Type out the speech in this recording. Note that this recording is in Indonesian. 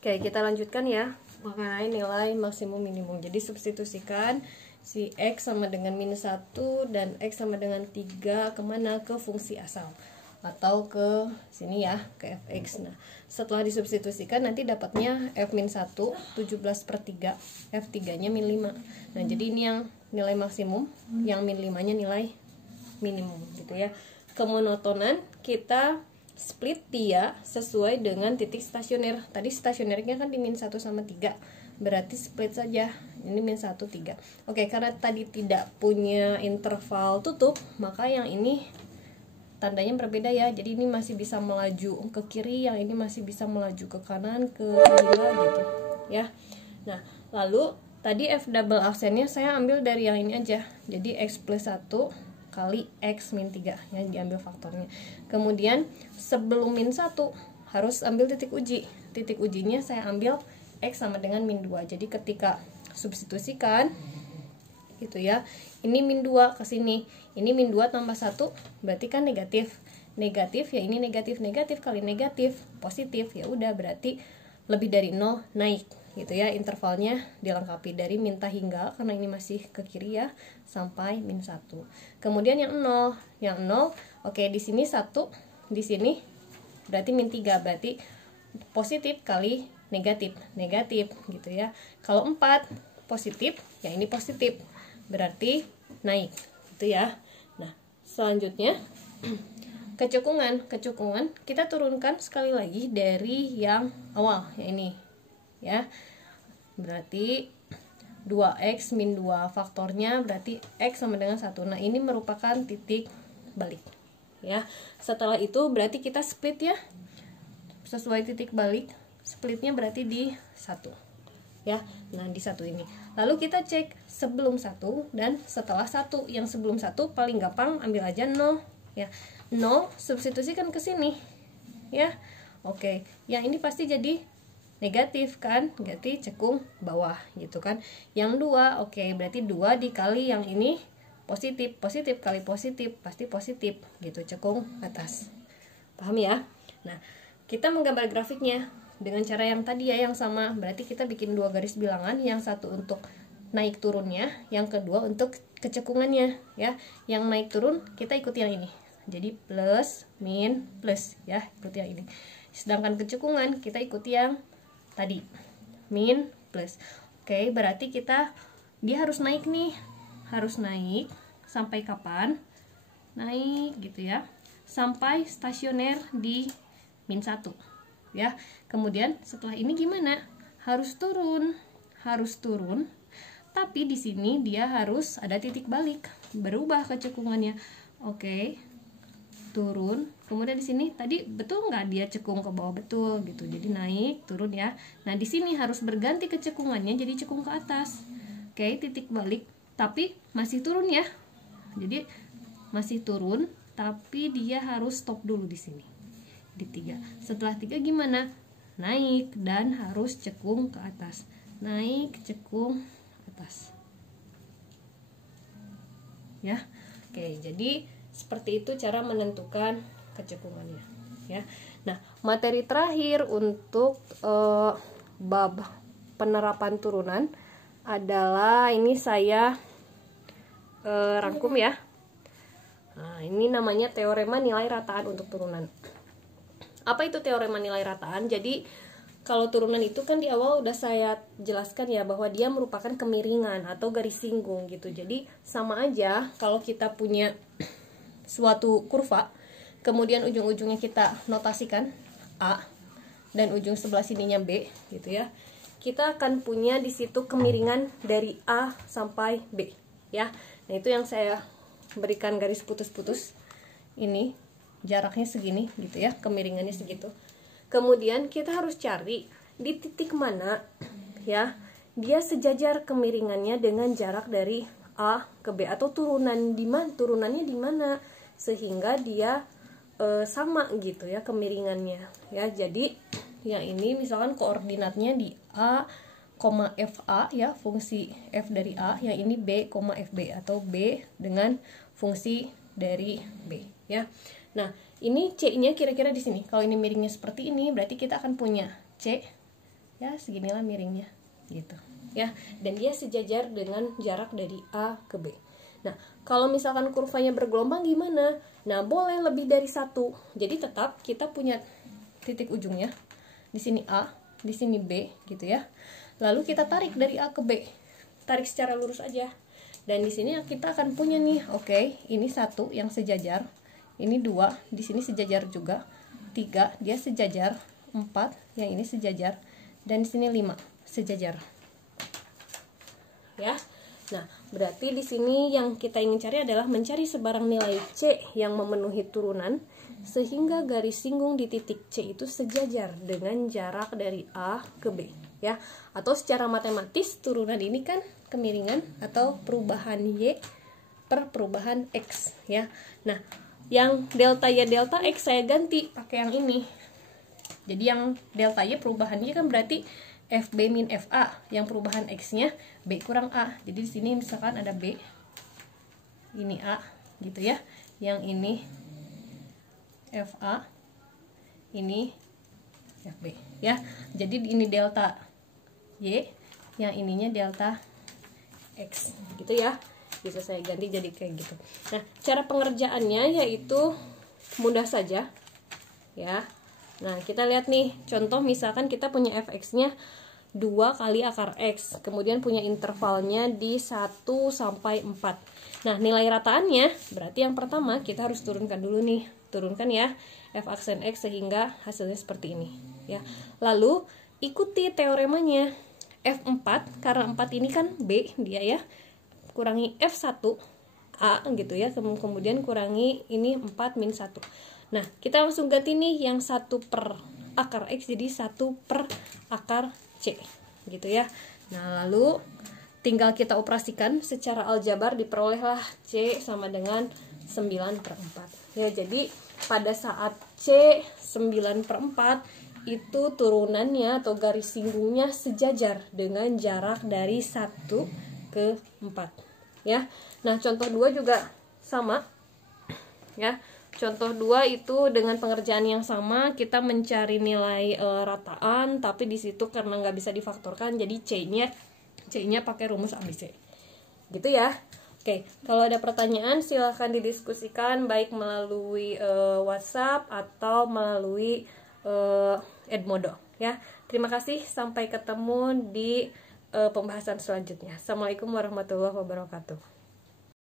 Oke, kita lanjutkan ya mengenai nilai maksimum minimum. Jadi substitusikan si X sama dengan minus 1 dan X sama dengan 3 kemana? Ke fungsi asal atau ke sini ya, ke fx. Nah, setelah disubstitusikan nanti dapatnya f min 1 17/3, f3 nya min 5. Nah, jadi ini yang nilai maksimum, yang min 5 nya nilai minimum gitu ya. Kemonotonan kita split dia sesuai dengan titik stasioner. Tadi stasionernya kan di min 1 sama 3, berarti split saja. Ini min 1, 3. Oke, karena tadi tidak punya interval tutup, maka yang ini tandanya berbeda ya. Jadi ini masih bisa melaju ke kiri, yang ini masih bisa melaju ke kanan, ke gila gitu ya. Nah, lalu tadi f double aksennya saya ambil dari yang ini aja. Jadi x plus 1 kali x min 3 ya, diambil faktornya. Kemudian sebelum min 1 harus ambil titik uji. Titik ujinya saya ambil x sama dengan min 2. Jadi ketika substitusikan gitu ya, ini min 2 ke sini, ini min 2 tambah 1 berarti kan negatif. Negatif ya, ini negatif, negatif kali negatif positif, ya udah berarti lebih dari 0 naik gitu ya. Intervalnya dilengkapi dari minta hingga, karena ini masih ke kiri ya, sampai min 1. Kemudian yang 0, oke, di sini 1, di sini berarti min 3, berarti positif kali negatif, negatif gitu ya. Kalau 4 positif, ya ini positif, berarti naik gitu ya. Nah, selanjutnya kecukungan kita turunkan sekali lagi dari yang awal ya, ini ya, berarti 2x min 2 faktornya berarti x sama dengan 1. Nah, ini merupakan titik balik ya. Setelah itu berarti kita split ya, sesuai titik balik, splitnya berarti di 1 ya. Nah, di 1 ini. Lalu kita cek sebelum 1 dan setelah 1. Yang sebelum 1 paling gampang ambil aja 0 ya. 0 substitusikan ke sini ya. Oke, yang ini pasti jadi negatif kan, berarti cekung bawah gitu kan. Yang 2, oke, berarti 2 dikali yang ini positif, positif kali positif pasti positif gitu, cekung atas. Paham ya? Nah, kita menggambar grafiknya dengan cara yang tadi ya, yang sama. Berarti kita bikin 2 garis bilangan, yang satu untuk naik turunnya, yang kedua untuk kecekungannya ya. Yang naik turun kita ikuti yang ini. Jadi plus, min, plus ya, ikuti yang ini. Sedangkan kecekungan kita ikuti yang tadi, min, plus. Oke, berarti dia harus naik nih. Harus naik sampai kapan? Naik gitu ya. Sampai stasioner di min 1. Ya, kemudian setelah ini gimana? Harus turun, tapi di sini dia harus ada titik balik, berubah kecekungannya. Oke, turun, kemudian di sini tadi betul nggak dia cekung ke bawah? Betul gitu, jadi naik turun ya. Nah, di sini harus berganti kecekungannya jadi cekung ke atas. Oke, titik balik, tapi masih turun ya, jadi masih turun, tapi dia harus stop dulu di sini di 3. Setelah 3 gimana? Naik dan harus cekung ke atas. Naik, cekung atas. Ya. Oke, jadi seperti itu cara menentukan kecekungannya ya. Nah, materi terakhir untuk bab penerapan turunan adalah ini saya rangkum ya. Nah, ini namanya teorema nilai rataan untuk turunan. Apa itu teorema nilai rataan? Jadi kalau turunan itu kan di awal udah saya jelaskan ya, bahwa dia merupakan kemiringan atau garis singgung gitu. Jadi sama aja kalau kita punya suatu kurva, kemudian ujung-ujungnya kita notasikan A dan ujung sebelah sininya B gitu ya. Kita akan punya di situ kemiringan dari A sampai B ya. Nah, itu yang saya berikan garis putus-putus ini. Jaraknya segini gitu ya, kemiringannya segitu. Kemudian kita harus cari di titik mana ya dia sejajar kemiringannya dengan jarak dari A ke B, atau turunannya di mana sehingga dia sama gitu ya kemiringannya ya. Jadi yang ini misalkan koordinatnya di A, FA ya, fungsi F dari A, yang ini B, FB, atau B dengan fungsi dari B ya. Nah, ini C-nya kira-kira di sini. Kalau ini miringnya seperti ini, berarti kita akan punya C Ya, seginilah miringnya gitu. Ya, dan dia sejajar dengan jarak dari A ke B. Nah, kalau misalkan kurvanya bergelombang gimana? Nah, boleh lebih dari satu. Jadi tetap kita punya titik ujungnya. Di sini A, di sini B gitu ya. Lalu kita tarik dari A ke B. Tarik secara lurus aja. Dan di sini kita akan punya nih, oke, ini satu yang sejajar. Ini 2, di sini sejajar juga. 3, dia sejajar. 4, yang ini sejajar. Dan di sini 5, sejajar. Ya. Nah, berarti di sini yang kita ingin cari adalah mencari sebarang nilai C yang memenuhi turunan sehingga garis singgung di titik C itu sejajar dengan jarak dari A ke B, ya. Atau secara matematis turunan ini kan kemiringan atau perubahan Y per perubahan X, ya. Nah, yang delta Y delta X saya ganti pakai yang ini. Jadi yang delta Y perubahannya kan berarti FB min FA, yang perubahan X-nya B kurang A. Jadi di sini misalkan ada B, ini A gitu ya. Yang ini FA, ini FB ya. Jadi ini delta Y, yang ininya delta X gitu ya. Bisa saya ganti jadi kayak gitu. Nah, cara pengerjaannya yaitu mudah saja ya. Nah, kita lihat nih, contoh misalkan kita punya fx-nya 2 kali akar X, kemudian punya intervalnya di 1 sampai 4. Nah, nilai rataannya, berarti yang pertama kita harus turunkan dulu nih. Turunkan ya, f aksen X sehingga hasilnya seperti ini. Ya. Lalu, ikuti teoremanya. F4, karena 4 ini kan B dia ya, kurangi F1, A gitu ya, kemudian kurangi ini 4 min 1. Nah, kita langsung ganti nih yang 1 per akar X jadi 1 per akar C gitu ya. Nah, lalu tinggal kita operasikan secara aljabar, diperolehlah C sama dengan 9 per 4 ya. Jadi pada saat C 9 per 4 itu turunannya atau garis singgungnya sejajar dengan jarak dari 1 ke 4 ya. Nah, contoh 2 juga sama ya. Contoh 2 itu dengan pengerjaan yang sama, kita mencari nilai rataan, tapi di situ karena nggak bisa difaktorkan, jadi C-nya pakai rumus ABC. Gitu ya. Oke, kalau ada pertanyaan silahkan didiskusikan baik melalui WhatsApp atau melalui Edmodo ya. Terima kasih, sampai ketemu di pembahasan selanjutnya. Assalamualaikum warahmatullahi wabarakatuh.